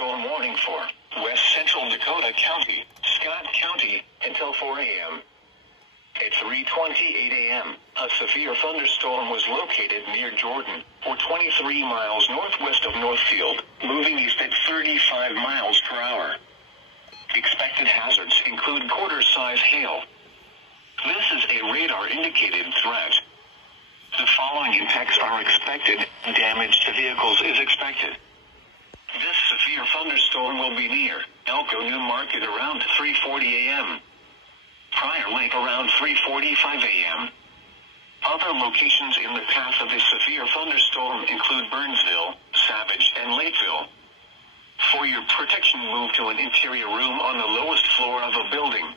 thunderstorm warning for West Central Dakota County, Scott County, until 4 a.m. At 3:28 a.m., a severe thunderstorm was located near Jordan, or 23 miles northwest of Northfield, moving east at 35 miles per hour. Expected hazards include quarter-size hail. This is a radar-indicated threat. The following impacts are expected. Damage to vehicles is expected. This severe thunderstorm will be near Elko New Market around 3:40 a.m. Prior Lake around 3:45 a.m. Other locations in the path of this severe thunderstorm include Burnsville, Savage, and Lakeville. For your protection, move to an interior room on the lowest floor of a building.